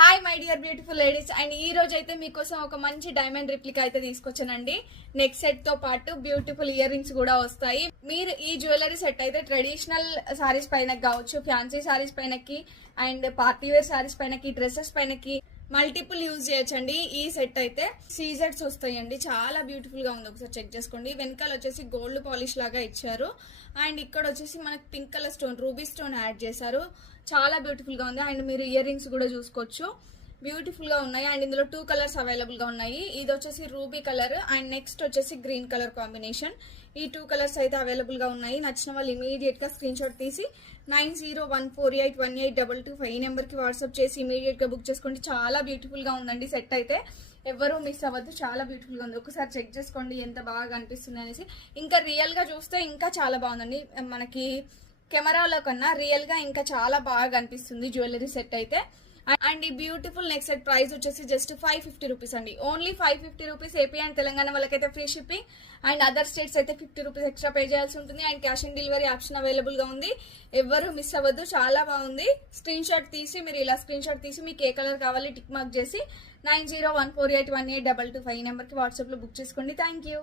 Hi my dear beautiful ladies and ఈ రోజు అయితే మీకోసం ఒక మంచి డైమండ్ రిప్లికా అయితే తీసుకొచ్చానండి. నెక్ సెట్ తో పాటు బ్యూటిఫుల్ ఇయర్ రింగ్స్ కూడా వస్తాయి. మీరు ఈ జ్యువెలరీ సెట్ అయితే ట్రెడిషనల్ సారీస్ పైన కావచ్చు, ఫ్యాన్సీ సారీస్ పైనకి అండ్ పార్టీ వేర్ సారీస్ పైనకి, డ్రెస్సెస్ పైనకి మల్టిపుల్ యూజ్ చేయొచ్చండి. ఈ సెట్ అయితే సీజెట్స్ వస్తాయండి, చాలా బ్యూటిఫుల్ గా ఉంది. ఒకసారి చెక్ చేసుకోండి. వెనకాల వచ్చేసి గోల్డ్ పాలిష్ లాగా ఇచ్చారు అండ్ ఇక్కడ వచ్చేసి మనకి pink colour stone, ruby stone add చేశారు. చాలా బ్యూటిఫుల్ గా ఉంది అండ్ మీరు ఇయర్ రింగ్స్ కూడా చూసుకోవచ్చు, బ్యూటిఫుల్ గా ఉన్నాయి. అండ్ ఇందులో 2 కలర్స్ అవైలబుల్ గా ఉన్నాయి. ఇది వచ్చేసి రూబీ కలర్ అండ్ నెక్స్ట్ వచ్చేసి గ్రీన్ కలర్ కాంబినేషన్. ఈ 2 కలర్స్ అయితే అవైలబుల్ గా ఉన్నాయి. నచ్చిన వాళ్ళు ఇమీడియట్ గా స్క్రీన్ షాట్ తీసి 9014818225 ఈ నెంబర్ కి వాట్సాప్ చేసి ఇమీడియట్ గా బుక్ చేసుకోండి. చాలా బ్యూటిఫుల్ గా ఉందండి సెట్ అయితే, ఎవరు మిస్ అవ్వద్దు. చాలా బ్యూటిఫుల్ గా ఉంది. ఒకసారి చెక్ చేసుకోండి ఎంత బాగా కనిపిస్తుంది అనేసి. ఇంకా రియల్ గా చూస్తే ఇంకా చాలా బాగుందండి. మనకి కెమెరాలో కన్నా రియల్ గా ఇంకా చాలా బాగా కనిపిస్తుంది జ్యువెలరీ సెట్ అయితే. అండ్ ఈ బ్యూటిఫుల్ నెక్ సెట్ ప్రైస్ వచ్చేసి జస్ట్ 550 రూపీస్ అండి. Only 550 rupees. AP and Telangana వాళ్ళకైతే free shipping and other states అయితే 50 రూపీస్ ఎక్స్ట్రా పే చేయాల్సి ఉంటుంది. And cash on delivery option available గా ఉంది. ఎవరు మిస్ అవ్వద్దు, చాలా బాగుంది. స్క్రీన్ షాట్ తీసి మీరు ఇలా స్క్రీన్ షాట్ తీసి మీకు ఏ కలర్ కావాలి టిక్ మార్క్ చేసి 9014818225 ఈ నెంబర్ కి వాట్సాప్ లో బుక్ చేసుకోండి. Thank you.